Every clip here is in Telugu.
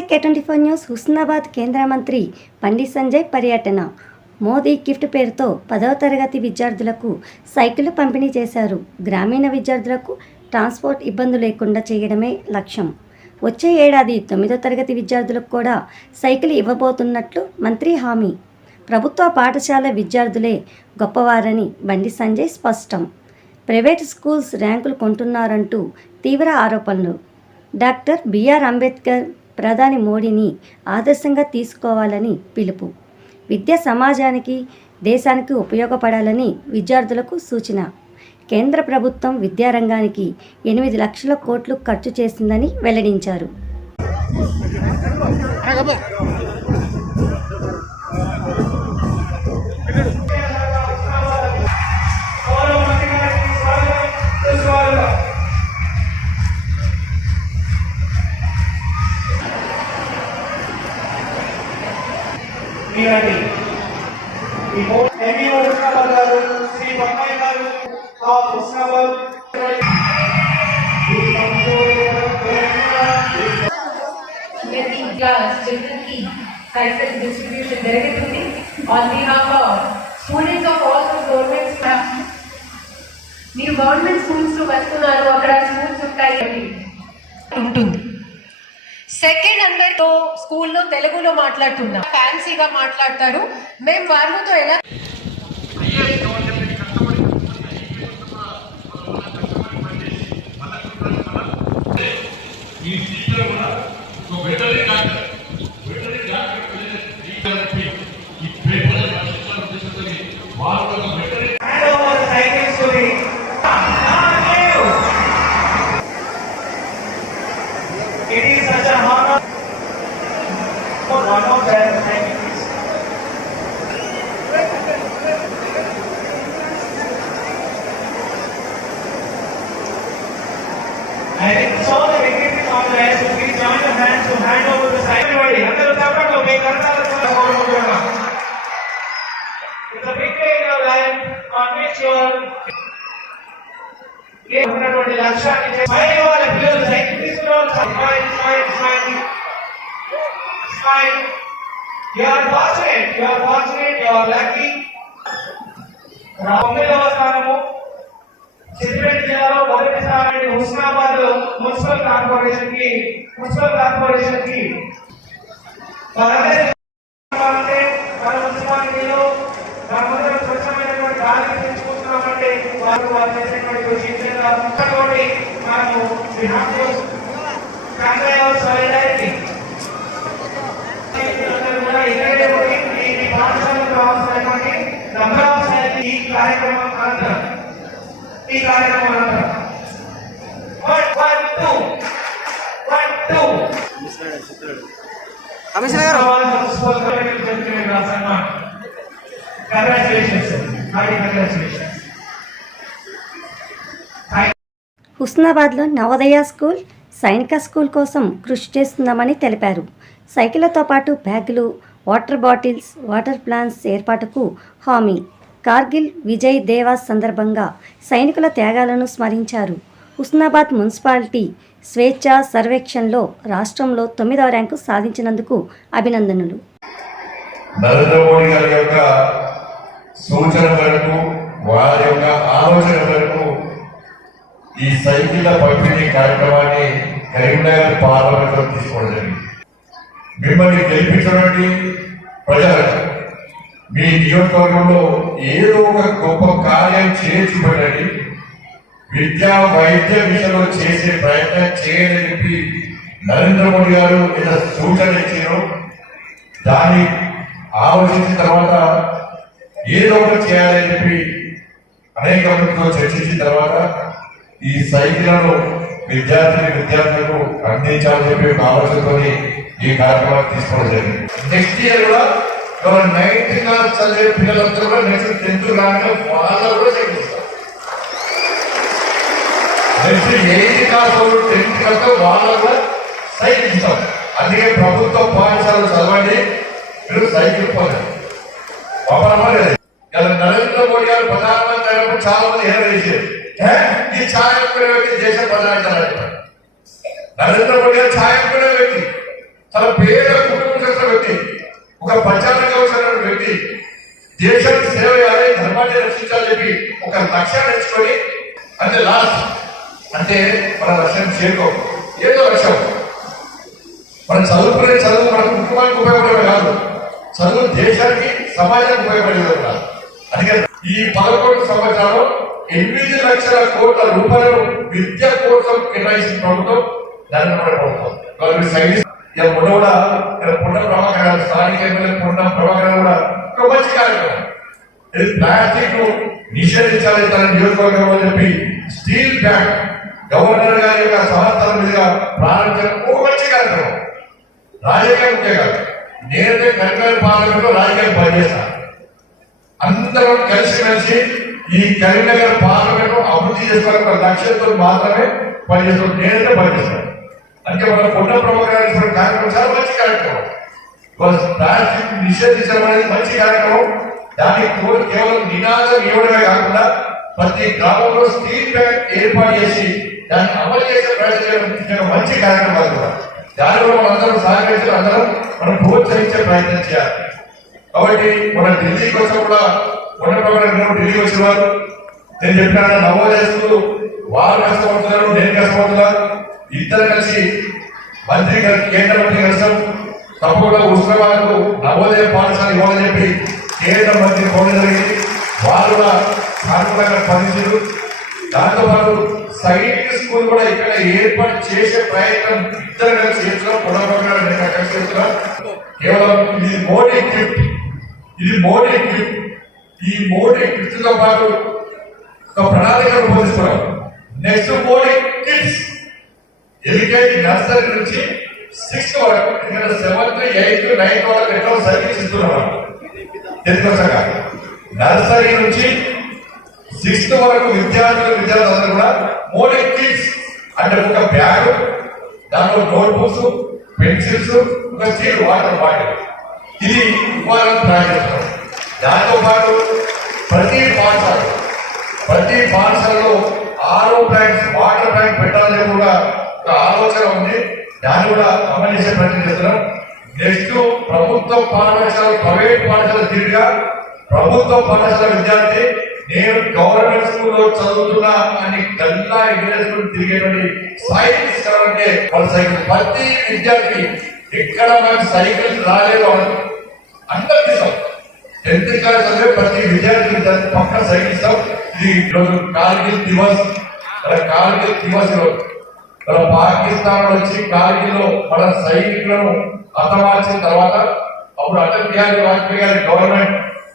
SK24 న్యూస్ హుస్నాబాద్ కేంద్ర మంత్రి బండి సంజయ్ పర్యటన. మోదీ గిఫ్ట్ పేరుతో 10వ తరగతి విద్యార్థులకు సైకిళ్లు పంపిణీ చేశారు. గ్రామీణ విద్యార్థులకు ట్రాన్స్పోర్ట్ ఇబ్బందులు లేకుండా చేయడమే లక్ష్యం. వచ్చే ఏడాది 9వ తరగతి విద్యార్థులకు కూడా సైకిల్ ఇవ్వబోతున్నట్లు మంత్రి హామీ. ప్రభుత్వ పాఠశాల విద్యార్థులే గొప్పవారని బండి సంజయ్ స్పష్టం. ప్రైవేట్ స్కూల్స్ ర్యాంకులు కొంటున్నారంటూ తీవ్ర ఆరోపణలు. డాక్టర్ బిఆర్ అంబేద్కర్ ప్రధాని మోడీని ఆదర్శంగా తీసుకోవాలని పిలుపు. విద్య సమాజానికి దేశానికి ఉపయోగపడాలని విద్యార్థులకు సూచన. కేంద్ర ప్రభుత్వం విద్యారంగానికి 8 లక్షల కోట్లు ఖర్చు చేసిందని వెల్లడించారు. Cycle distribution జరుగుతుంది. On behalf of students of all the government staff, మీరు గవర్నమెంట్ స్కూల్స్ లో వస్తున్నారు, అక్కడ స్కూల్స్ ఉంటుంది. సెకండ్, అందరితో స్కూల్లో తెలుగులో మాట్లాడుతున్నా, ఫ్యాన్సీగా మాట్లాడతారు. మేము వాళ్ళతో ఎలా It is such a honor for one of them. And it's all the dignity of the rest. Please join your hands to hand over the cycle. Everybody, under the support of me, it's a big day in your life on which you are. Smile. You are fortunate. You are lucky. Siddipet జిల్లాలో మొదటిసారి హుస్నాబాద్ మున్సిపల్ కార్పొరేషన్ కి మన మున్సిపాలిటీలో మనమందరం స్వచ్ఛమైనటువంటి గాలి పెంచుకుంటున్నామంటే వారు చేసినటువంటి కృషి మనము సాలిడారిటీ ఈ కార్యక్రమం అనంతరం హుస్నాబాద్లో నవోదయ స్కూల్, సైనిక స్కూల్ కోసం కృషి చేస్తున్నామని తెలిపారు. సైకిళ్లతో పాటు బ్యాగులు, వాటర్ బాటిల్స్, వాటర్ ప్లాంట్స్ ఏర్పాటుకు హామీ. కార్గిల్ విజయ్ దివస్ సందర్భంగా సైనికుల త్యాగాలను స్మరించారు. హుస్నాబాద్ మున్సిపాలిటీ స్వేచ్ఛా సర్వేక్షణలో రాష్ట్రంలో 9వ ర్యాంకు సాధించినందుకు అభినందనలు. నరేంద్ర మోడీ గారి యొక్క సూచన వరకు, వారి యొక్క ఆలోచన వరకు ఈ సైకిళ్ల పంపిణీ కార్యక్రమాన్ని కరీంనగర్ పార్లమెంట్ లో తీసుకోవడం జరిగింది. మిమ్మల్ని గెలిపించినటువంటి ప్రజలకు మీ నియోజకవర్గంలో ఏదో ఒక గొప్ప కార్యం చేసి పెట్టండి, విద్యా వైద్య విషయంలో చేసే ప్రయత్నం చేయాలని చెప్పి నరేంద్ర మోడీ గారు ఏదో సూచన ఇచ్చారు. దాన్ని ఆలోచించిన తర్వాత ఏదో ఒకటి చేయాలని చెప్పి అనేక మందితో చర్చించిన తర్వాత ఈ సైకిళ్లను విద్యార్థులకు అందించాలని చెప్పి ఒక ఆలోచనతో ఈ కార్యక్రమాన్ని తీసుకోవడం జరిగింది. నెక్స్ట్ ఇయర్ కూడా 9th క్లాస్ చదివే పిల్లలందరూ కూడా నెక్స్ట్ 10th రాగానే వాళ్ళకు కూడా చదివిస్తాం. Next 8th class 10th class వాళ్ళకు కూడా సైకిల్ ఇస్తాం. అందుకే ప్రభుత్వ పాఠశాలలు చదవండి, మీరు సైకిల్ పొందండి. ఇలా నరేంద్ర మోడీ గారు ప్రధానమంత్రి అయినప్పుడు చాలా మంది హేళన ఈ ఛాయ వ్యక్తి దేశ ప్రధాని నరేంద్ర మోడీ గారు ఛాయ వ్యక్తి చాలా పేద కుటుంబం చేసిన వ్యక్తి, ఒక ప్రచారంగా వచ్చిన వ్యక్తి, దేశానికి సేవ చేయాలి, ధర్మాన్ని రక్షించాలని చెప్పి ఒక లక్ష్యాన్ని ఎంచుకొని అంటే లాస్ట్ అంటే మన లక్ష్యం చేరుకో ఏదో లక్ష్యం. మనం చదువుకునే చదువు మన కుటుంబానికి ఉపయోగపడేది కాదు, చదువు దేశానికి సమాజానికి ఉపయోగపడేది కూడా. అందుకని ఈ 11 సంవత్సరాలు 8 లక్షల కోట్ల రూపాయలు విద్య కోసం కేటాయించిన ప్రభుత్వం నరేంద్ర మోడీ ప్రభుత్వం. సైన్స్ మొన్న కూడా పుట్ట ప్రభాకర్ స్థానిక ఎమ్మెల్యే పుట్ట ప్రభాకర్ కూడా ఒక మంచి కార్యక్రమం, ఇది ప్లాస్టిక్ నిషేధించాలి తన నియోజకవర్గంలో చెప్పి స్టీల్ బ్యాగ్ గవర్నర్ గారి యొక్క సంస్థల మీదుగా ప్రారంభించడం ఒక మంచి కార్యక్రమం. రాజకీయం ఉంటే కాదు, నేనైతే కరీంనగర్ పార్లమెంట్ లో రాజకీయం పనిచేస్తాను. అందరం కలిసిమెలిసి ఈ కరీంనగర్ పార్లమెంట్ అభివృద్ధి చేసుకోవాలని ఒక లక్ష్యంతో మాత్రమే పనిచేస్తాం. నేనైతే పనిచేస్తాను. అంటే మన పొన్న ప్రభాకర్ కార్యక్రమం చాలా మంచి కార్యక్రమం. ప్లాస్టిక్ నిషేధించడం అనేది మంచి కార్యక్రమం. దానికి కేవలం నినాదం ఇవ్వడమే కాకుండా ప్రతి గ్రామంలో స్టీల్ బ్యాంక్ ఏర్పాటు చేసి దాన్ని అమలు చేసే ప్రయత్నం మంచి కార్యక్రమాలు కూడా. దానిలో మనందరం సహకరించి అందరం మనం ప్రోత్సహించే ప్రయత్నం చేయాలి. కాబట్టి మన ఢిల్లీ కోసం కూడా పొన్న ప్రభాకర్ ఢిల్లీ వచ్చిన వారు నేను చెప్పిన నవోదయ స్కూల్ వారు కష్టపడుతున్నారు, నేను కష్టపడుతున్నారు. ఇద్దరు కలిసి మంత్రి కేంద్ర మంత్రి కలిసాం. తప్పకుండా ఉత్సవాలకు నవోదయ పాఠశాల ఇవ్వాలని చెప్పి కేంద్ర మంత్రి కోరడం జరిగింది. వారు కూడా సానుకూలంగా స్పందించారు. దాంతో పాటు సైనిక స్కూల్ కూడా ఇక్కడ ఏర్పాటు చేసే ప్రయత్నం ఇద్దరు కలిసి చేస్తున్నాం. పొడవగా కలిసి చేస్తున్నాం. కేవలం ఇది మోడీ గిఫ్ట్, ఇది మోడీ గిఫ్ట్. ఈ మోడీ గిఫ్ట్ తో పాటు ఒక ప్రణాళిక రూపొందిస్తున్నాం. Next Modi kids LKG nursery నుంచి 6th వరకు, ఇక్కడ 7th, 8th, 9th వరకు ఎన్నో సర్వీస్ ఇస్తున్నాం. ఎందుకోసంగా నర్సరీ నుంచి 6th వరకు విద్యార్థులందరూ కూడా మోడీ కిడ్స్ అంటే ఒక బ్యాగ్, దాంట్లో నోట్ బుక్స్, పెన్సిల్స్, ఒక స్టీల్ వాటర్ బాటిల్ ఇది ఇవ్వాలని ప్లాన్ చేస్తున్నాం. దాంతో పాటు ప్రతి పాఠశాలలో RO ప్లాంట్స్, వాటర్ ప్లాంట్ పెట్టాలని కూడా ఒక ఆలోచన ఉంది. దాన్ని కూడా అమలు చేసే ప్రయత్నం చేస్తున్నాం. నెక్స్ట్ ప్రభుత్వ పాఠశాల, ప్రైవేట్ పాఠశాల తీరుగా ప్రభుత్వ పాఠశాల విద్యార్థి నేను గవర్నమెంట్ స్కూల్లో చదువుతున్నా అని గల్లా ఇంగ్లీష్ తిరిగేటువంటి సైకిల్స్ ఇస్తామంటే వాళ్ళ సైకిల్ ప్రతి విద్యార్థి ఎక్కడ మనకు సైకిల్ రాలేదు అందరికి ఇస్తాం. 10th క్లాస్ చదివే ప్రతి విద్యార్థికి పక్కన సైకిల్ ఇస్తాం. ఇది ఈరోజు కార్గిల్ దివస్ మన పాకిస్తాన్ వచ్చి కార్గిల్లో మన సైనికులను హతమార్చిన తర్వాత అప్పుడు అటల్ బిహారీ వాజ్పేయి గారి గవర్నమెంట్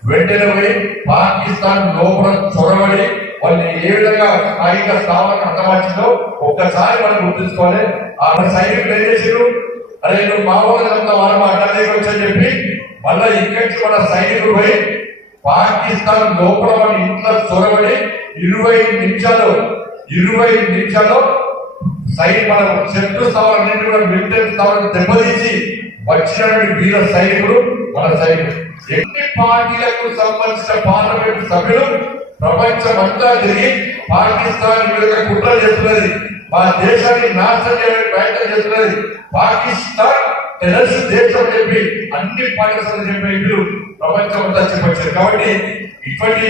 వెంటనే పోయి పాకిస్తాన్ లోపల చొరబడి వాళ్ళని ఏ విధంగా కాయిక స్థావరం హతమార్చిందో ఒక్కసారి మనం గుర్తుంచుకోవాలి. ఆ సైనికులు ఏం చేశారు, అరే నువ్వు మామూలుగా వారం అడ్డానికి వచ్చని చెప్పి మళ్ళా ఇక్కడి నుంచి మన సైనికుడు పోయి పాకిస్తాన్ లోపల మన ఇంట్లో చొరబడి 25 నిమిషాల్లో మన శత్రు స్థావరం కూడా మిలిటరీ స్థావరం దెబ్బతీసి వచ్చినటువంటి వీర సైనికుడు మన సైనికుడు. ఎన్ని పార్టీలకు సంబంధించిన పార్లమెంట్ సభ్యులు ప్రపంచమంతా తిరిగి పాకిస్తాన్ విధంగా కుట్ర చేస్తున్నది, మా దేశాన్ని నాశనం చేయడానికి ప్రయత్నం చేస్తున్నది, పాకిస్తాన్ టెర్రరిస్ట్ దేశం చెప్పి అన్ని పాకిస్తాన్ చెప్పే ప్రపంచం అంతా చెప్పొచ్చారు. కాబట్టి ఇప్పటి